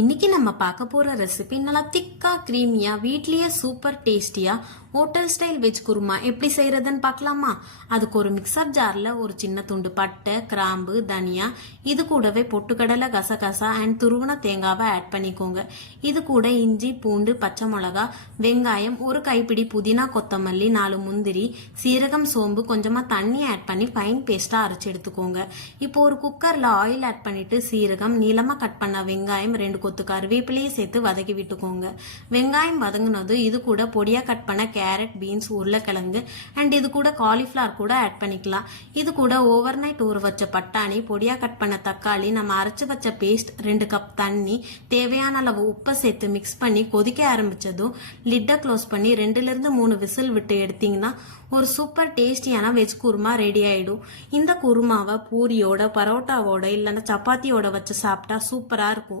இன்னைக்கு நம்ம பார்க்க போற ரெசிபி நல்லா திக்கா கிரீமியா வீட்லயே சூப்பர் டேஸ்டியா ஹோட்டல் ஸ்டைல் வெஜ் குருமா எப்படி செய்யறதுன்னு பார்க்கலாமா? அதுக்கு ஒரு மிக்சர் ஜார்ல ஒரு சின்ன துண்டு பட்டை, கிராம்பு, தனியா, இது கூடவே பொட்டுக்கடலை, கசகசா அண்ட் துருவன தேங்காவை ஆட் பண்ணிக்கோங்க. இது கூட இஞ்சி, பூண்டு, பச்சை மிளகா, வெங்காயம், ஒரு கைப்பிடி புதினா, கொத்தமல்லி, 4 முந்திரி, சீரகம், சோம்பு, கொஞ்சமா தண்ணி ஆட் பண்ணி ஃபைன் பேஸ்டா அரைச்சு எடுத்துக்கோங்க. இப்போ ஒரு குக்கர்ல ஆயில் ஆட் பண்ணிட்டு சீரகம், நீளமா கட் பண்ண வெங்காயம், 2 கொத்து கருவேப்பிலையை சேர்த்து வதக்கி விட்டுக்கோங்க. வெங்காயம் வதங்கினது இது கூட பொடியா கட் பண்ண கேரட், பீன்ஸ், உருளைக்கிழங்கு அண்ட் இது கூட காலிஃபிளவர் கூட ஆட் பண்ணிக்கலாம். இது கூட ஓவர் நைட் ஊற வச்ச பட்டாணி, பொடியா கட் பண்ண தக்காளி, நம்ம அரைச்சு வச்ச பேஸ்ட், 2 கப் தண்ணி, தேவையான அளவு உப்பை சேர்த்து மிக்ஸ் பண்ணி கொதிக்க ஆரம்பிச்சதும் லிட்டை க்ளோஸ் பண்ணி 2-3 விசில் விட்டு எடுத்தீங்கன்னா ஒரு சூப்பர் டேஸ்டியான வெஜ் குருமா ரெடி ஆயிடும். இந்த குருமாவை பூரியோட, பரோட்டாவோட இல்லைன்னா சப்பாத்தியோட வச்சு சாப்பிட்டா சூப்பரா இருக்கும்.